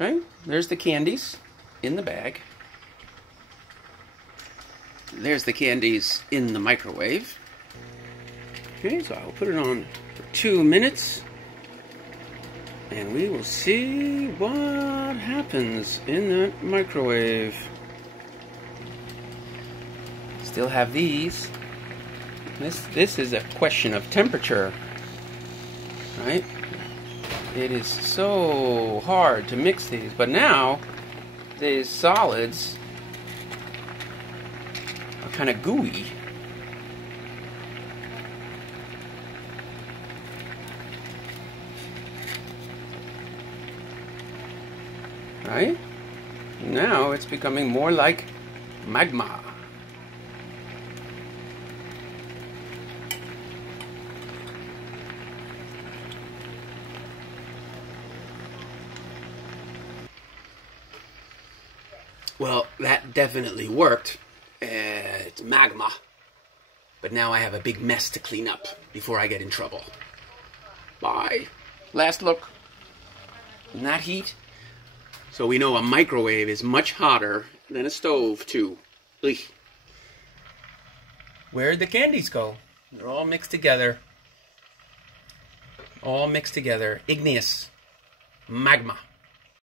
Okay, there's the candies in the bag. There's the candies in the microwave. Okay, so I'll put it on for 2 minutes. And we will see what happens in that microwave. Still have these. This is a question of temperature, right? It is so hard to mix these, but now these solids are kind of gooey. Right? Now it's becoming more like magma. Well, that definitely worked. It's magma. But now I have a big mess to clean up before I get in trouble. Bye. Last look. In that heat. So we know a microwave is much hotter than a stove, too. Ugh. Where'd the candies go? They're all mixed together. All mixed together. Igneous. Magma.